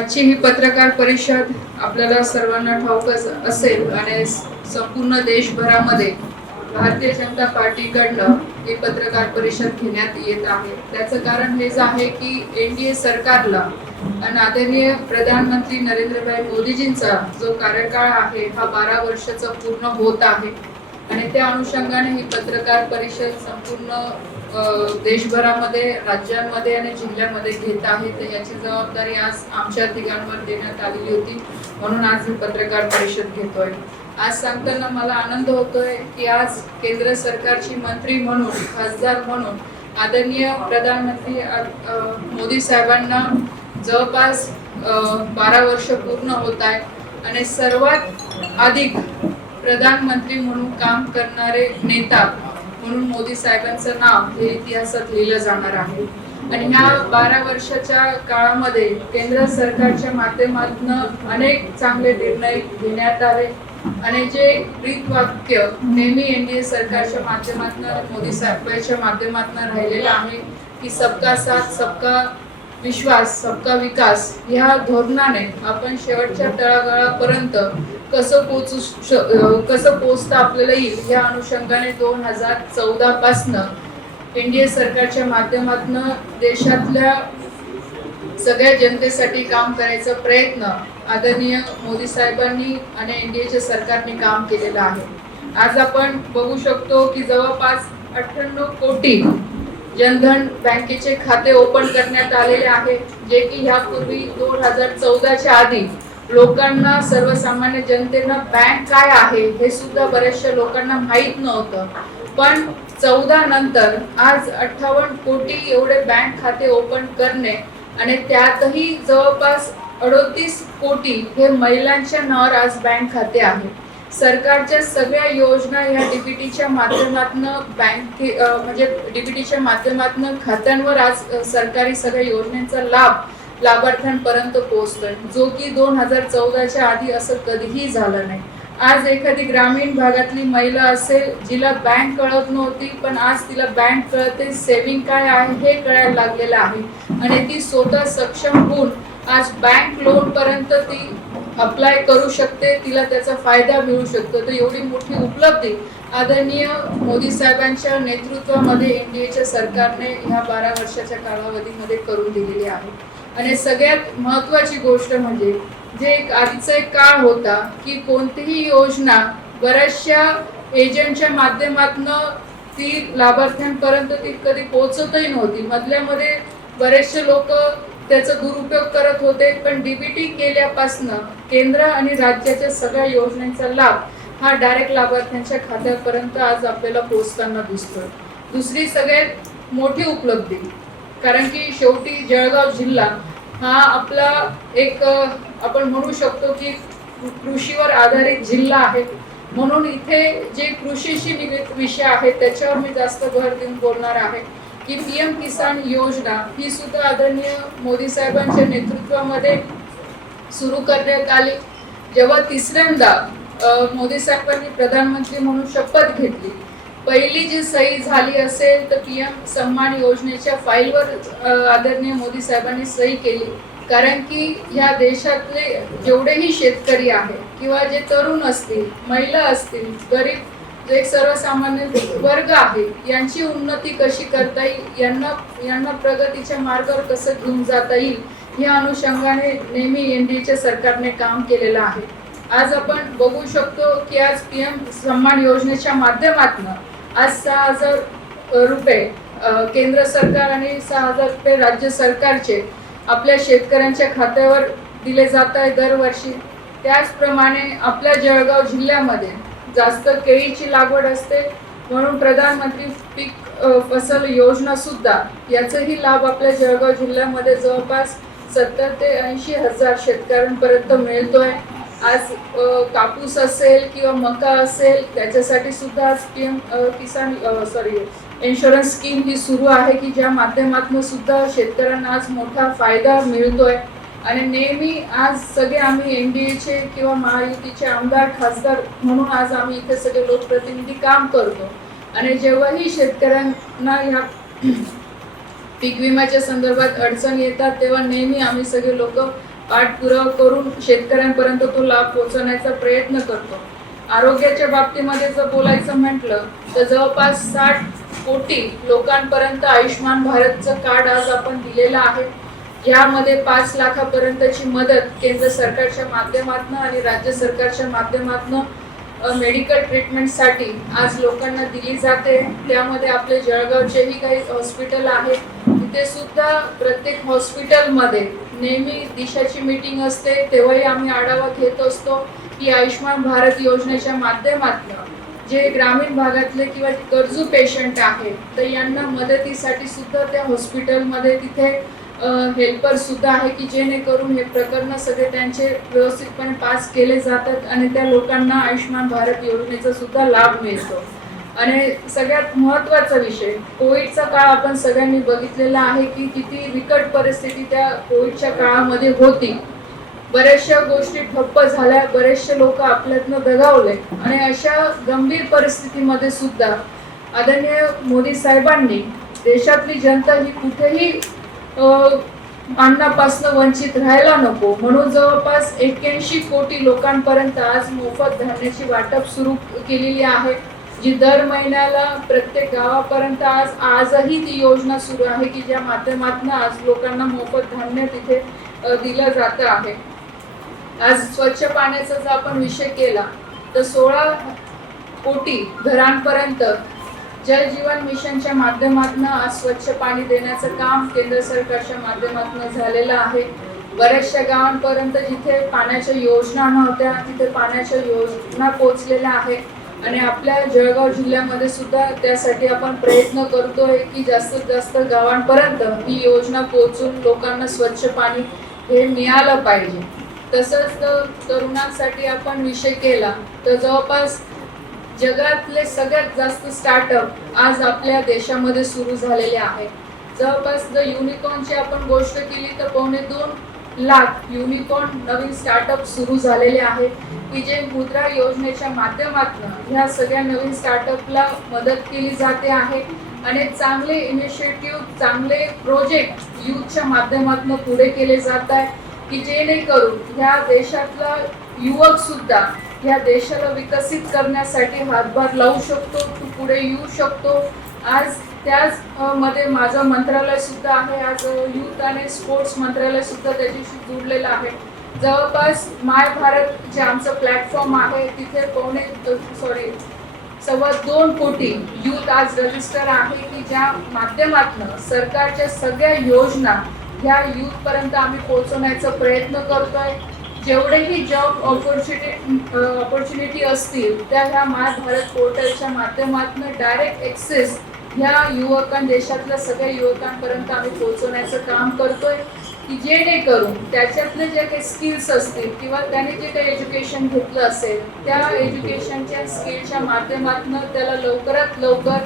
आजची ही पत्रकार परिषद आपल्याला सर्वांना ठाऊक असेल आणि संपूर्ण देशभरामध्ये भारतीय जनता पार्टीकडनं ही पत्रकार परिषद घेण्यात येत आहे। त्याचं कारण हेच आहे की एनडीए सरकारला आणि आदरणीय प्रधानमंत्री नरेंद्रभाई मोदीजींचा जो कार्यकाळ आहे हा 12 वर्षाचा पूर्ण होत आहे आणि त्या अनुषंगाने ही पत्रकार परिषद संपूर्ण देशभरामध्ये, राज्यांमध्ये आणि जिल्ह्यामध्ये घेत आहे। तर याची जबाबदारी आज आमच्या तिघांवर देण्यात आलेली होती, म्हणून आज ही पत्रकार परिषद घेतोय। आज सांगताना मला आनंद होतोय की आज केंद्र सरकारची मंत्री म्हणून, खासदार म्हणून आदरणीय प्रधानमंत्री मोदी साहेबांना जवळपास 12 वर्ष पूर्ण होत आहे आणि सर्वात अधिक प्रधानमंत्री म्हणून काम करणारे नेता म्हणून मोदी साहेबांचं नाव हे इतिहासात लिहिलं जाणार आहे। आणि ह्या 12 वर्षाच्या काळामध्ये केंद्र सरकारच्या माध्यमातून अनेक चांगले निर्णय घेण्यात आले आणि जे ब्रीदवाक्य नेहमी एनडीए सरकारच्या माध्यमातून, मोदी साहेबांच्या माध्यमातून राहिलेलं आहे की सबका साथ, सबका विश्वास, सबका विकास ह्या धोरणाने आपण शेवटच्या तळागाळापर्यंत कसं पोहोचता आपल्याला येईल या अनुषंगाने 2014 पासून एनडीए सरकारच्या माध्यमातून देशातल्या सगळ्या जनतेसाठी काम करायचा प्रयत्न आदरणीय मोदी साहेबांनी आणि एनडीएच्या सरकारने काम केलेलं आहे। आज आपण बघू शकतो की जवळपास 98 कोटी जनधन बँकेचे खाते ओपन करण्यात आलेले आहे, जे की ह्यापूर्वी 2014च्या आधी लोकांना, सर्वसामान्य जनतेला बँक काय आहे हे सुद्धा बऱ्याचशा लोकांना माहीत नव्हतं। पण 14 नंतर आज 58 कोटी एवढे बँक खाते ओपन करणे आणि त्यातही जवळपास 38 कोटी हे महिलांच्या नावावर आज बँक खाते आहे। सरकारच्या सगळ्या योजना या डीबीटीच्या माध्यमातून म्हणजे डीबीटीच्या माध्यमातून खात्यांवर आज सरकारी सगळ्या योजनांचा लाभ लाभार्थ्यांपर्यंत पोहोचतोय, जो की 2014च्या आधी असं कधीही झालं नाही। आज एखादी ग्रामीण भागातली महिला असेल जिला बँक कळत नव्हती, पण आज तिला बँक कळते, सेविंग काय आहे हे कळायला लागलेलं आहे आणि ती स्वतः सक्षम होऊन आज बँक लोन पर्यंत ती अप्लाय करू शकते, तिला त्याचा फायदा मिळू शकतो। तर एवढी मोठी उपलब्धी आदरणीय मोदी साहेबांच्या नेतृत्वामध्ये एनडीएच्या सरकारने ह्या 12 वर्षाच्या कालावधीमध्ये करून दिलेली आहे। आणि सगळ्यात महत्त्वाची गोष्ट म्हणजे जे आधीचा एक काळ होता की कोणतीही योजना बऱ्याचशा एजंटच्या माध्यमातून ती लाभार्थ्यांपर्यंत ती कधी पोहोचतही नव्हती, मधल्यामध्ये बरेचसे लोक त्याचा दुरुपयोग करत होते। पण डीबीटी केल्यापासून केंद्र आणि राज्याच्या सगळ्या योजनांचा लाभ हा डायरेक्ट लाभार्थ्यांच्या खात्यापर्यंत आज आपल्याला पोहोचताना दिसतोय। दुसरी सगळ्यात मोठी उपलब्धी, कारण की शेवटी जळगाव जिल्हा हा आपला एक आपण म्हणू शकतो की कृषीवर आधारित जिल्हा आहे, म्हणून इथे जे कृषीशी निगडीत विषय आहेत त्याच्यावर मी जास्त भर देऊन बोलणार आहे की पीएम किसान योजना ही सुद्धा आदरणीय मोदी साहेबांच्या नेतृत्वामध्ये सुरू करण्यात आली। जेव्हा तिसऱ्यांदा मोदी साहेबांनी प्रधानमंत्री म्हणून शपथ घेतली, पहिली जी सही झाली असेल तर पीएम सन्मान योजनेच्या फाईलवर आदरणीय मोदी साहेबांनी सही केली, कारण की या देशातले जेवढेही शेतकरी आहेत किंवा जे तरुण असतील, महिला असतील, गरीब जो एक सर्वसामान्य वर्ग आहे यांची उन्नती कशी करता येईल, यांना प्रगतीच्या मार्गावर कसं घेऊन जाता येईल या अनुषंगाने नेहमी एनडीएच्या सरकारने काम केलेलं आहे। आज आपण बघू शकतो की आज पीएम सन्मान योजनेच्या माध्यमातून आज 6,000 रुपये केंद्र सरकार आणि 6,000 रुपये राज्य सरकारचे आपल्या शेतकऱ्यांच्या खात्यावर दिले जात आहे दरवर्षी। त्याचप्रमाणे आपल्या जळगाव जिल्ह्यामध्ये जास्त केळीची लागवड असते, म्हणून प्रधानमंत्री पीक फसल योजना सुद्धा याचाही लाभ आपल्या जळगाव जिल्ह्यामध्ये जवळपास 70 ते 80 हजार शेतकऱ्यांपर्यंत मिळतोय। आज कापूस असेल किंवा मका असेल त्याच्यासाठी सुद्धा आज पीएम किसान इन्शुरन्स स्कीम ही सुरू आहे की ज्या माध्यमातून सुद्धा शेतकऱ्यांना आज मोठा फायदा मिळतोय। आणि नेहमी आज सगळे आम्ही एनडीएचे किंवा महायुतीचे आमदार, खासदार म्हणून आज आम्ही इथे सगळे लोकप्रतिनिधी काम करतो आणि जेव्हाही शेतकऱ्यांना ह्या पीक विम्याच्या संदर्भात अडचण येतात तेव्हा नेहमी आम्ही सगळे लोक पाठपुरावा करून शेतकऱ्यांपर्यंत तो लाभ पोहोचवण्याचा प्रयत्न करतो. आरोग्याच्या बाबतीमध्ये जर बोलायचं म्हटलं तर जवळपास 60 कोटी लोकांपर्यंत आयुष्यमान भारतचं कार्ड आज आपण दिलेलं आहे. यामध्ये 5 लाखापर्यंतची मदत केंद्र सरकारच्या माध्यमातून आणि राज्य सरकारच्या माध्यमातून मेडिकल ट्रीटमेंटसाठी आज लोकांना दिली जाते. त्यामध्ये आपले जळगावचेही काही हॉस्पिटल आहे, तिथे सुद्धा प्रत्येक हॉस्पिटलमध्ये नेहमी दिशाची मीटिंग असते, तेव्हाही आम्ही आढावा घेत असतो की आयुष्यमान भारत योजनेच्या माध्यमातून जे ग्रामीण भागातले किंवा गरजू पेशंट आहेत तर यांना मदतीसाठी सुद्धा त्या हॉस्पिटलमध्ये तिथे हेल्पर सुद्धा आहे की जेणेकरून हे प्रकरण सगळे त्यांचे व्यवस्थितपणे पास केले जातात आणि त्या लोकांना आयुष्यमान भारत योजनेचा सुद्धा लाभ मिळतो. आणि सगळ्यात महत्त्वाचा विषय, कोविडचा काळ आपण सगळ्यांनी बघितलेला आहे की किती बिकट परिस्थिती त्या कोविडच्या काळामध्ये होती. बऱ्याचशा गोष्टी ठप्प झाल्या, बरेचसे लोक आपल्यातनं दगावले आणि अशा गंभीर परिस्थितीमध्ये सुद्धा आदरणीय मोदी साहेबांनी देशातली जनता ही कुठेही अन्नापासून वंचित राहायला नको म्हणून जवळपास 81 कोटी लोकांपर्यंत आज मोफत धान्याची वाटप सुरू केलेली आहे, जी दर महिन्याला प्रत्येक गावापर्यंत आजही ती योजना सुरू आहे की ज्या माध्यमातून आज लोकांना मोफत धान्य तिथे दिलं जातं आहे. आज स्वच्छ पाण्याचा जर आपण विषय केला तर 16 कोटी घरांपर्यंत जल जीवन मिशनच्या माध्यमातून आज स्वच्छ पाणी देण्याचं काम केंद्र सरकारच्या माध्यमातून झालेलं आहे. बऱ्याचशा गावांपर्यंत जिथे पाण्याच्या योजना नव्हत्या तिथे पाण्याच्या योजना पोहोचलेल्या आहेत आणि आपल्या जळगाव जिल्ह्यामध्ये सुद्धा त्यासाठी आपण प्रयत्न करतोय की जास्तीत जास्त गावांपर्यंत ही योजना पोहोचून लोकांना स्वच्छ पाणी हे मिळालं पाहिजे. तसंच तरुणांसाठी आपण विषय केला तर जवळपास जगातले सगळ्यात जास्त स्टार्टअप आज आपल्या देशामध्ये सुरू झालेले आहेत. जवळपास जर युनिकॉर्नची आपण गोष्ट केली तर 2.25 लाख युनिकॉर्न नवीन स्टार्टअप सुरू झालेले आहेत की जे मुद्रा योजनेच्या माध्यमातून ह्या सगळ्या नवीन स्टार्टअपला मदत केली जाते आहे आणि चांगले इनिशिएटिव्ह, चांगले प्रोजेक्ट युथच्या माध्यमातून पुढे केले जात आहे की जेणेकरून ह्या देशातला युवक सुद्धा ह्या देशाला विकसित करण्यासाठी हातभार लावू शकतो, तो पुढे येऊ शकतो. आज त्याच मध्ये माझं मंत्रालय सुद्धा आहे, आज युथ आणि स्पोर्ट्स मंत्रालय सुद्धा त्याच्याशी जुडलेलं आहे. जवळपास माय भारत जे आमचं प्लॅटफॉर्म आहे तिथे 2.25 कोटी युथ आज रजिस्टर आहे की ज्या माध्यमातून सरकारच्या सगळ्या योजना ह्या युथ पर्यंत आम्ही पोहोचवण्याचा प्रयत्न करतोय. जेवढेही जॉब ऑपॉर्च्युनिटी असतील त्या ह्या माय भारत पोर्टलच्या माध्यमातून डायरेक्ट ॲक्सेस ह्या देशातल्या सगळ्या युवकांपर्यंत आम्ही पोहोचवण्याचं काम करतोय की जेणेकरून त्याच्यातले जे काही स्किल्स असतील किंवा त्याने जे काही एज्युकेशन घेतलं असेल त्या एज्युकेशनच्या स्किलच्या माध्यमातून त्याला लवकरात लवकर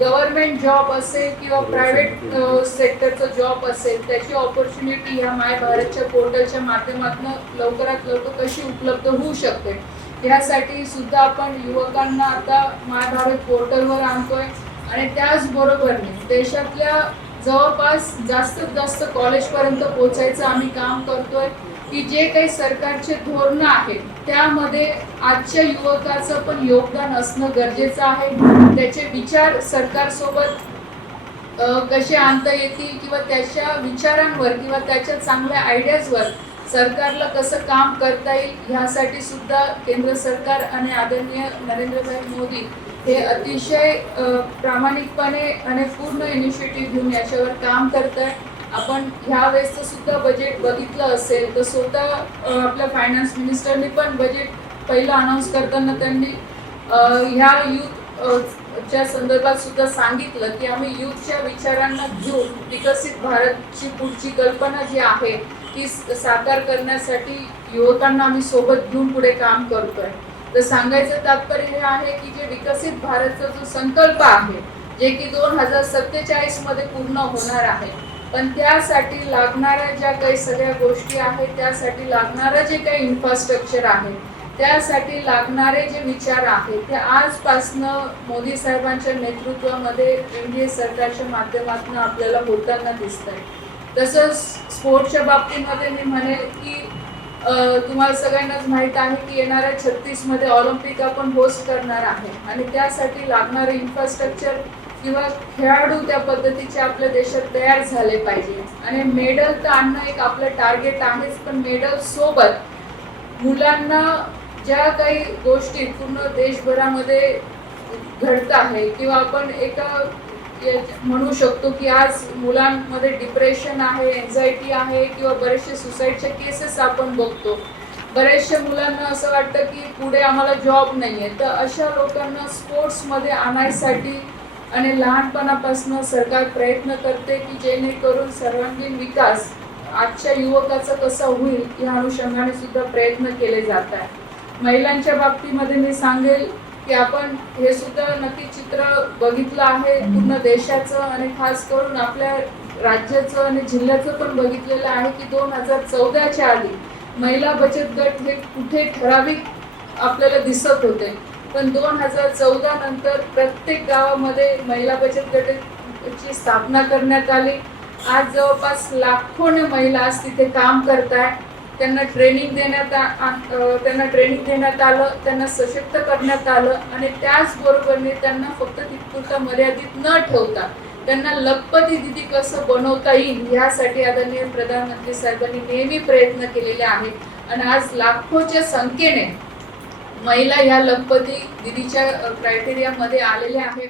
गव्हर्नमेंट जॉब असेल किंवा प्रायव्हेट सेक्टरचं जॉब असेल त्याची ऑपॉर्च्युनिटी ह्या माय भारतच्या पोर्टलच्या माध्यमातून लवकरात लवकर कशी उपलब्ध होऊ शकते यासाठी सुद्धा आपण युवकांना आता माय भारत पोर्टलवर आणतोय आणि त्याचबरोबरने देशातल्या जवळपास जास्तीत जास्त कॉलेजपर्यंत पोहोचायचं आम्ही काम करतोय की जे काही सरकारचे धोरणं आहेत त्यामध्ये आजच्या युवकाचं पण योगदान असणं गरजेचं आहे. त्याचे विचार सरकारसोबत कसे आणता येतील किंवा त्याच्या विचारांवर किंवा त्याच्या चांगल्या आयडियाजवर सरकारला कसं काम करता येईल ह्यासाठी सुद्धा केंद्र सरकार आणि आदरणीय नरेंद्रभाई मोदी हे अतिशय प्रामाणिकपणे आणि पूर्ण इनिशिएटिव्ह घेऊन याच्यावर काम करत आहे. आपण ह्या वेळेसचं सुद्धा बजेट बघितलं असेल तर स्वतः आपल्या फायनान्स मिनिस्टरने पण बजेट पहिलं अनाऊन्स करताना त्यांनी ह्या यूथच्या संदर्भात सुद्धा सांगितलं की आम्ही यूथच्या विचारांना घेऊन विकसित भारतची पुढची कल्पना जी आहे ती साकार करण्यासाठी युवकांना आम्ही सोबत घेऊन पुढे काम करतोय. तर सांगायचं तात्पर्य हे आहे की जे विकसित भारतचा जो संकल्प आहे जे की 2047 मध्ये पूर्ण होणार आहे पण त्यासाठी लागणाऱ्या ज्या काही सगळ्या गोष्टी आहेत त्यासाठी लागणारं जे काही इन्फ्रास्ट्रक्चर आहे त्यासाठी लागणारे जे विचार आहेत ते आजपासनं मोदी साहेबांच्या नेतृत्वामध्ये एनडीए सरकारच्या माध्यमातून आपल्याला होताना दिसत आहे. तसंच स्पोर्ट्सच्या बाबतीमध्ये मी म्हणेल की तुम्हाला सगळ्यांनाच माहीत आहे की येणाऱ्या 36 मध्ये ऑलिम्पिक आपण होस्ट करणार आहे आणि त्यासाठी लागणारे इन्फ्रास्ट्रक्चर किंवा खेळाडू त्या पद्धतीचे आपल्या देशात तयार झाले पाहिजे आणि मेडल तर आणणं एक आपलं टार्गेट आहेच, पण मेडल सोबत मुलांना ज्या काही गोष्टी पूर्ण देशभरामध्ये घडत आहे किंवा आपण एका म्हणू शकतो की आज मुलांमध्ये डिप्रेशन आहे, एन्झायटी आहे किंवा बरेचसे सुसाईडचे केसेस आपण बघतो. बऱ्याचशा मुलांना असं वाटतं की पुढे आम्हाला जॉब नाहीये, तर अशा लोकांना स्पोर्ट्समध्ये आणायसाठी आणि लहानपणापासून सरकार प्रयत्न करते की जेणेकरून सर्वांगीण विकास आजच्या युवकाचा कसा होईल या अनुषंगाने सुद्धा प्रयत्न केले जात आहे. महिलांच्या बाबतीमध्ये मी सांगेल की आपण हे सुद्धा नक्की चित्र बघितलं आहे पूर्ण देशाचं आणि खास करून आपल्या राज्याचं आणि जिल्ह्याचं पण बघितलेलं आहे की 2014च्या आधी महिला बचत गट हे कुठे ठराविक आपल्याला दिसत होते, पण 2014 नंतर प्रत्येक गावामध्ये महिला बचत गटाची स्थापना करण्यात आली. आज जवळपास लाखोने महिला आज तिथे काम करत आहेत. त्यांना ट्रेनिंग देण्यात आलं, त्यांना सशक्त करण्यात आलं आणि त्याचबरोबरने त्यांना फक्त तिथपुरता मर्यादित न ठेवता त्यांना लखपती दीदी कसं बनवता येईल यासाठी आदरणीय प्रधानमंत्री साहेबांनी नेहमी प्रयत्न केलेले आहेत आणि आज लाखोच्या संख्येने महिला ह्या लखपती दीदीच्या क्रायटेरियामध्ये आलेल्या आहेत.